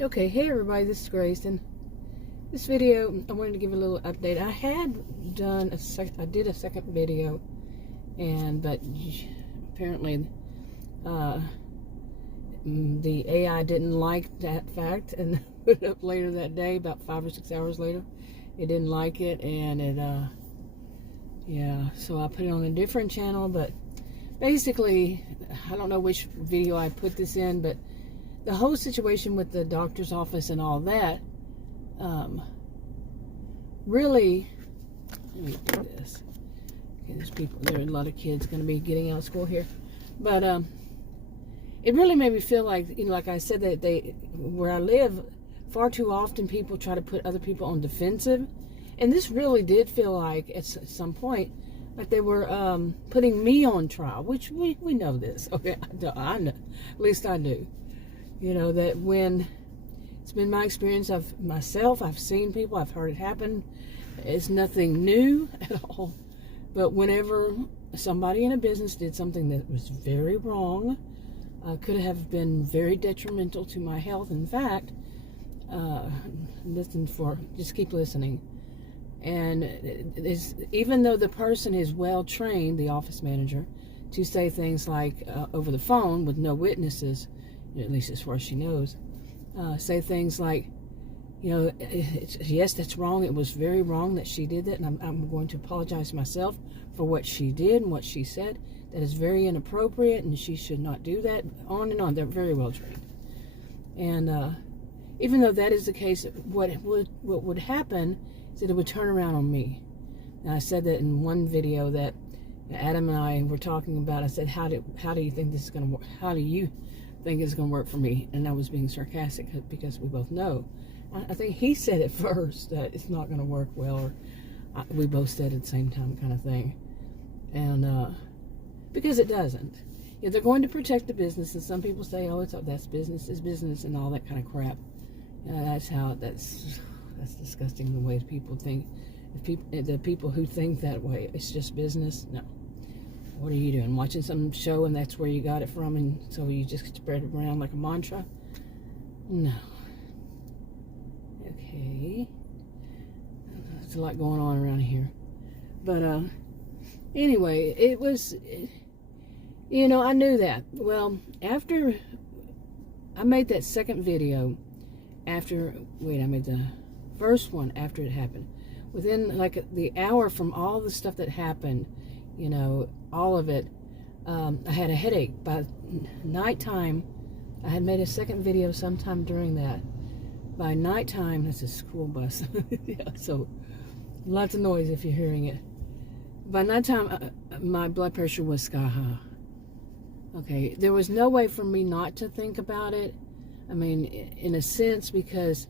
Okay, hey everybody, this is Grace, and this video I wanted to give a little update. I had done I did a second video, but apparently the AI didn't like that fact and put it up later that day, about 5 or 6 hours later. It didn't like it, and so I put it on a different channel. But basically, I don't know which video I put this in, but the whole situation with the doctor's office and all that, really, let me do this. Okay, there are a lot of kids going to be getting out of school here. But it really made me feel like, like I said, that where I live, far too often people try to put other people on defensive. And this really did feel like, at some point, like they were putting me on trial, which we know this. Okay, I know. At least I do. That when it's been my experience I've seen people, I've heard it happen. It's nothing new at all. But whenever somebody in a business did something that was very wrong, could have been very detrimental to my health. In fact, just keep listening. And even though the person is well trained, the office manager, to say things like over the phone with no witnesses, at least as far as she knows, say things like, yes, that's wrong. It was very wrong that she did that, and I'm going to apologize myself for what she did and what she said. That is very inappropriate, and she should not do that. On and on. They're very well trained. And even though that is the case, what would happen is that it would turn around on me. And I said that in one video that Adam and I were talking about. I said, how do you think this is going to work? How do you think it's going to work for me? And I was being sarcastic because we both know. I think he said it first that it's not going to work well, or we both said it at the same time, kind of thing. And because it doesn't. They're going to protect the business, and some people say, oh, that's business is business and all that kind of crap. That's disgusting, the way people think. The people who think that way, it's just business. No. What are you doing? Watching some show and that's where you got it from, and so you just spread it around like a mantra? No. Okay. There's a lot going on around here. But anyway, it was, I knew that. Well, after I made that second video, I made the first one after it happened. Within like the hour from all the stuff that happened, all of it, I had a headache. By nighttime, I had made a second video sometime during that. By nighttime, that's a school bus. Yeah, so lots of noise if you're hearing it. By nighttime, my blood pressure was sky high. Okay, there was no way for me not to think about it. I mean, in a sense, because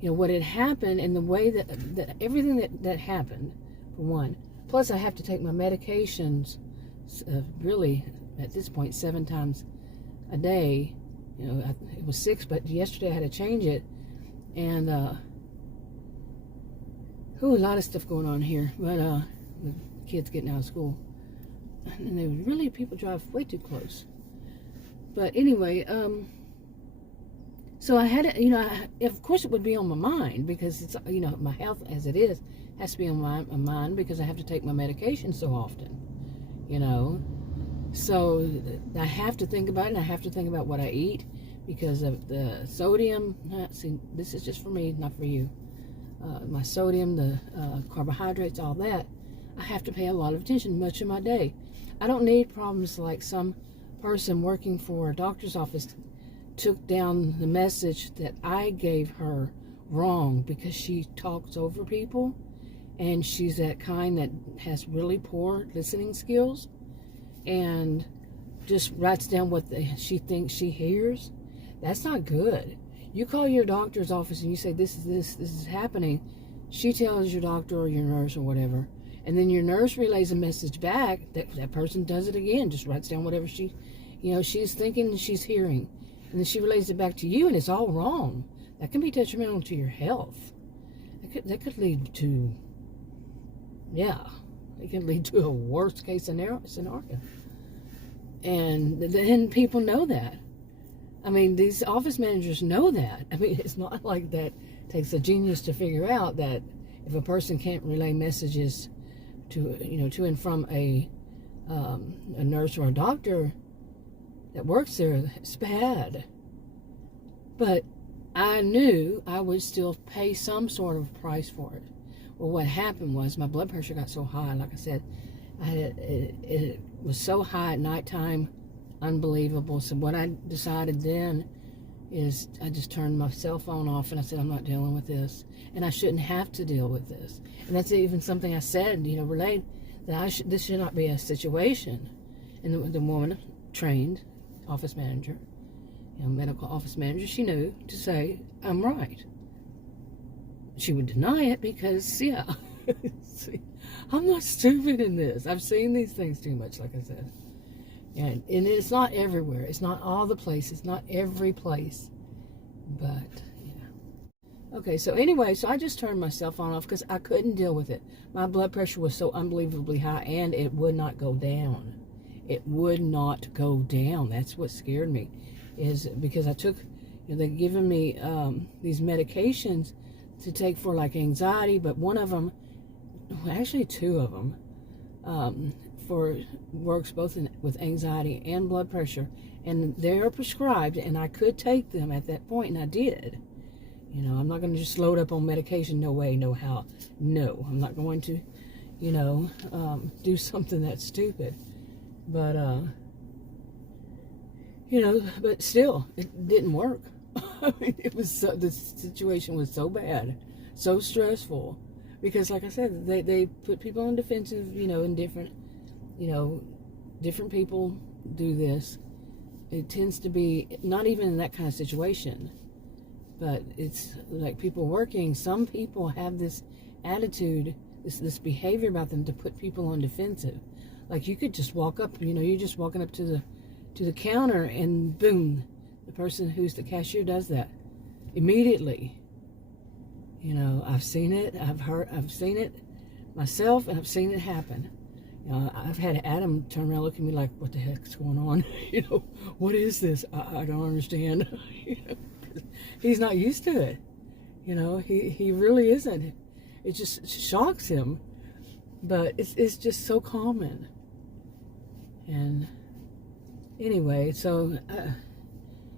what had happened and the way that everything that happened, for one. Plus, I have to take my medications, really, at this point, 7 times a day. It was 6, but yesterday I had to change it. And, a lot of stuff going on here. But, the kids getting out of school. And people drive way too close. But anyway, so I had it, of course it would be on my mind, because it's, my health as it is has to be on my mind, because I have to take my medication so often, So I have to think about it, and I have to think about what I eat, because of the sodium. See, this is just for me, not for you. My sodium, the carbohydrates, all that, I have to pay a lot of attention much of my day. I don't need problems like some person working for a doctor's office took down the message that I gave her wrong, because she talks over people, and she's that kind that has really poor listening skills and just writes down what she thinks she hears. That's not good. You call your doctor's office and you say, this is happening. She tells your doctor or your nurse or whatever, and then your nurse relays a message back. That person does it again, just writes down whatever she's thinking and she's hearing. And then she relays it back to you, and it's all wrong. That can be detrimental to your health. That could lead to, it can lead to a worst case scenario. And then people know that. I mean, these office managers know that. I mean, it's not like that takes a genius to figure out that if a person can't relay messages to, to and from a nurse or a doctor that works there, it's bad. But I knew I would still pay some sort of price for it. Well, what happened was my blood pressure got so high. Like I said, it was so high at nighttime, unbelievable. So what I decided then is I just turned my cell phone off and I said, I'm not dealing with this. And I shouldn't have to deal with this. And that's even something I said, relayed, that this should not be a situation. And the woman, trained office manager, medical office manager, she knew to say, I'm right. She would deny it because, yeah, see, I'm not stupid in this. I've seen these things too much, like I said. And it's not everywhere. It's not all the places, not every place. But, yeah. Okay, so anyway, so I just turned my cell phone off because I couldn't deal with it. My blood pressure was so unbelievably high, and it would not go down. It would not go down. That's what scared me, is because I took, they've given me these medications to take for like anxiety, but one of them, well, actually two of them, works both with anxiety and blood pressure, and they are prescribed, and I could take them at that point, and I did. I'm not going to just load up on medication. No way, no how. No, I'm not going to, do something that's stupid. But, but still, it didn't work. I mean, the situation was so bad, so stressful, because like I said, they put people on defensive, in different, different people do this. It tends to be not even in that kind of situation, but it's like people working. Some people have this attitude, this behavior about them to put people on defensive. Like you could just walk up, you're just walking up to the counter, and boom, the person who's the cashier does that immediately. I've seen it, I've seen it myself, and I've seen it happen. I've had Adam turn around, look at me like, what the heck's going on? What is this? I don't understand. He's not used to it. He really isn't. It just shocks him, but it's just so common. And anyway, so,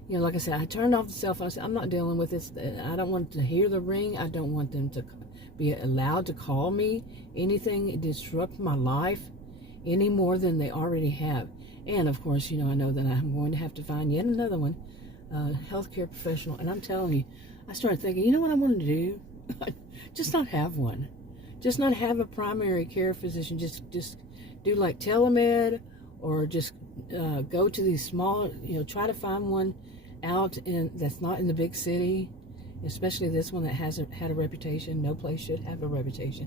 like I said, I turned off the cell phone. I said, I'm not dealing with this. I don't want to hear the ring. I don't want them to be allowed to call me anything disrupt my life any more than they already have. And, of course, I know that I'm going to have to find yet another one, healthcare professional. And I'm telling you, I started thinking, you know what I wanted to do? Just not have one. Just not have a primary care physician. Just do like telemed, or just go to these small, try to find one out that's not in the big city, especially this one that hasn't had a reputation. No place should have a reputation.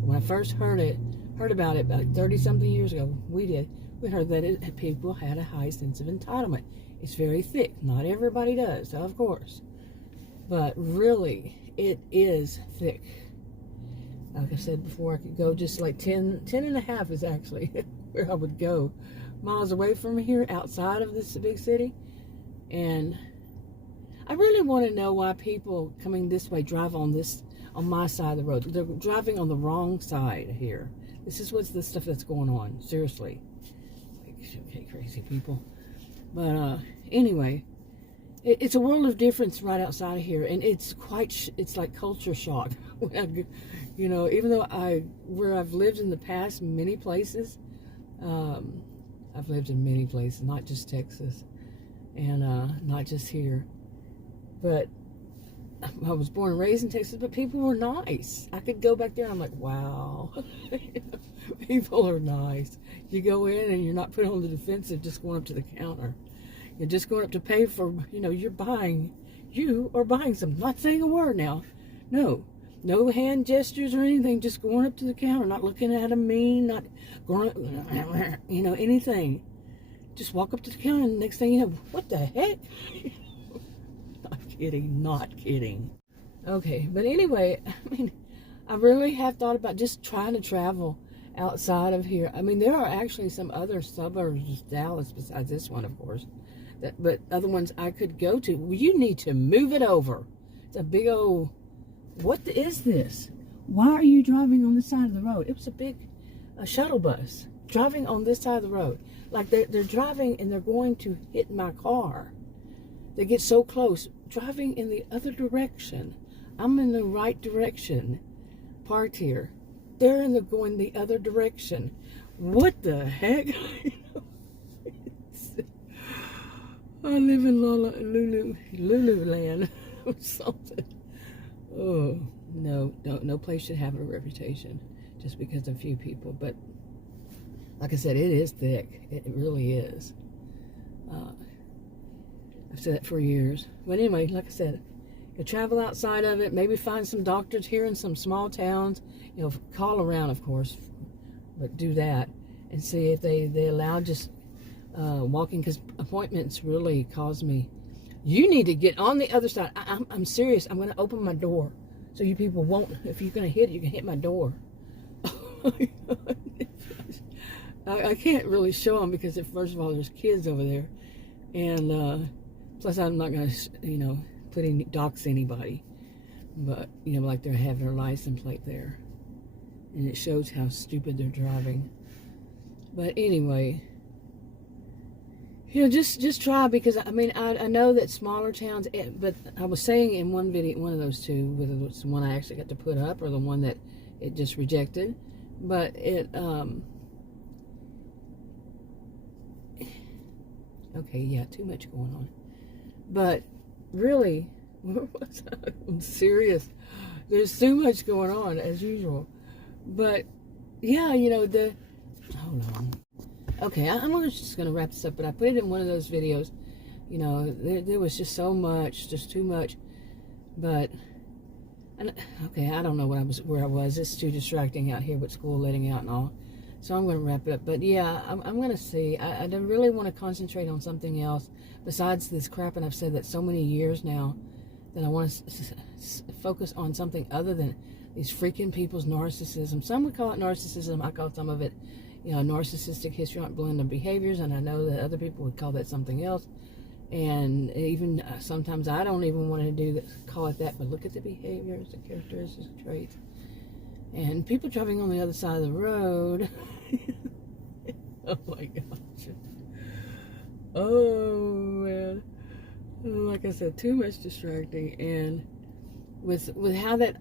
When I first heard about it about 30-something years ago, we heard that people had a high sense of entitlement. It's very thick. Not everybody does, of course. But really, it is thick. Like I said before, I could go just like 10 and a half is actually where I would go, miles away from here, outside of this big city. And I really want to know why people coming this way drive on my side of the road. They're driving on the wrong side here. This is what's the stuff that's going on. Seriously. Okay, crazy people. But anyway, it's a world of difference right outside of here, and it's like culture shock. Even though where I've lived in the past, many places, I've lived in many places, not just Texas, and not just here. But I was born and raised in Texas, but people were nice. I could go back there and I'm like, wow, people are nice. You go in and you're not put on the defensive just going up to the counter. You're just going up to pay for, you are buying something. Not saying a word now. No hand gestures or anything, just going up to the counter, not looking at them mean, not going, anything. Just walk up to the counter, and the next thing you know, what the heck? Not kidding. Okay, but anyway, I really have thought about just trying to travel outside of here. There are actually some other suburbs of Dallas besides this one, of course, But other ones I could go to. Well, you need to move it over. It's a big old, what is this? Why are you driving on this side of the road? It was a shuttle bus driving on this side of the road. Like they're driving and they're going to hit my car. They get so close, driving in the other direction. I'm in the right direction, parked here. They're going the other direction. What the heck? I live in Lululand or something. Oh, no place should have a reputation just because of a few people. But like I said, it is thick. It really is. I've said it for years. But anyway, like I said, you travel outside of it, maybe find some doctors here in some small towns. Call around, of course, but do that and see if they allow just walking, because appointments really cause me. You need to get on the other side. I'm serious. I'm going to open my door so you people won't. If you're going to hit it, you can hit my door. I can't really show them because, first of all, there's kids over there, and plus I'm not going to, dox anybody. But like they have their license plate there, and it shows how stupid they're driving. But anyway, just try, because I know that smaller towns. But I was saying in one video, one of those two, whether it's the one I actually got to put up or the one that it just rejected, but it okay, yeah, too much going on. But really, where was I? I'm serious. There's too much going on as usual. But yeah, hold on. Okay, I'm just going to wrap this up, but I put it in one of those videos. There was just so much, just too much. But, okay, I don't know where I was. It's too distracting out here with school letting out and all. So I'm going to wrap it up. But yeah, I'm going to see. I don't really want to concentrate on something else besides this crap, and I've said that so many years now, that I want to focus on something other than these freaking people's narcissism. Some would call it narcissism. I call some of it narcissistic histrionic blend of behaviors, and I know that other people would call that something else. And even sometimes I don't even want to call it that, but look at the behaviors, the characteristics, the traits. And people driving on the other side of the road. Oh my gosh. Oh man. Like I said, too much distracting. And with how that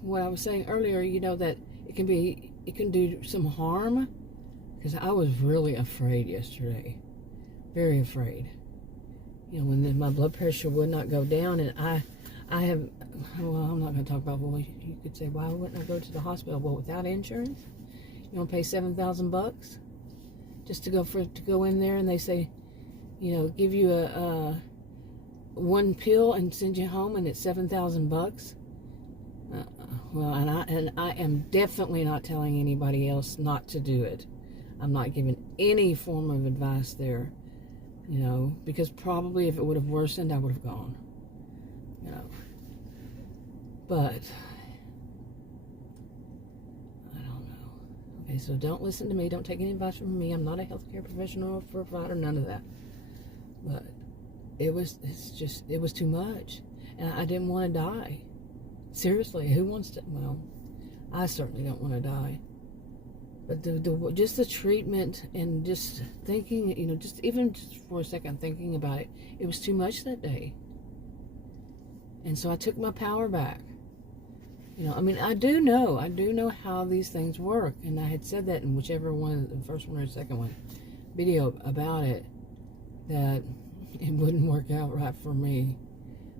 what I was saying earlier, that it can do some harm. Because I was really afraid yesterday. Very afraid. When my blood pressure would not go down, and I have, well, I'm not going to talk about, well, you could say, why wouldn't I go to the hospital? Well, without insurance, you don't pay $7,000 just to go in there, and they say, give you a one pill and send you home, and it's $7,000. Well, and I am definitely not telling anybody else not to do it. I'm not giving any form of advice there, because probably if it would have worsened, I would have gone, But, I don't know. Okay, so don't listen to me. Don't take any advice from me. I'm not a healthcare professional or provider, none of that. But it was too much. And I didn't want to die. Seriously, who wants to? Well, I certainly don't want to die. But just the treatment and just thinking, just for a second thinking about it, it was too much that day. And so I took my power back. I do know how these things work. And I had said that in whichever one, the first one or the second one, video about it, that it wouldn't work out right for me.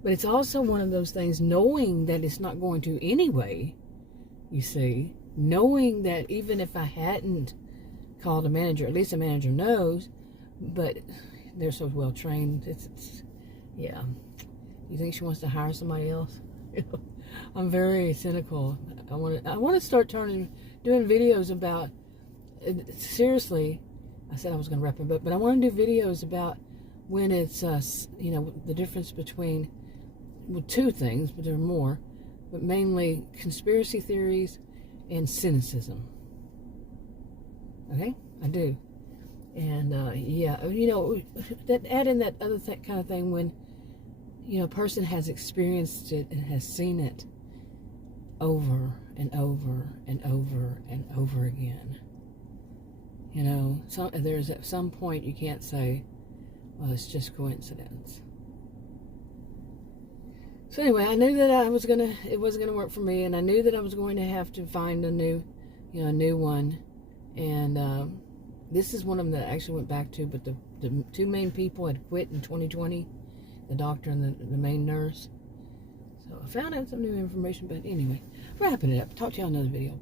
But it's also one of those things, knowing that it's not going to anyway, you see. Knowing that even if I hadn't called a manager, at least a manager knows, but they're so well trained. Yeah. You think she wants to hire somebody else? I'm very cynical. I want to start doing videos about. Seriously, I said I was going to wrap it up, but I want to do videos about when it's the difference between two things, but there are more, but mainly conspiracy theories and cynicism. Okay? I do. And yeah, you know, that add in that other kind of thing when, you know, a person has experienced it and has seen it over and over and over and over again. You know, there's at some point you can't say, well, it's just coincidence. So anyway, I knew that it wasn't gonna work for me, and I knew that I was going to have to find a new one. And this is one of them that I actually went back to, but the two main people had quit in 2020, the doctor and the main nurse. So I found out some new information, but anyway, wrapping it up. Talk to you on another video. Bye.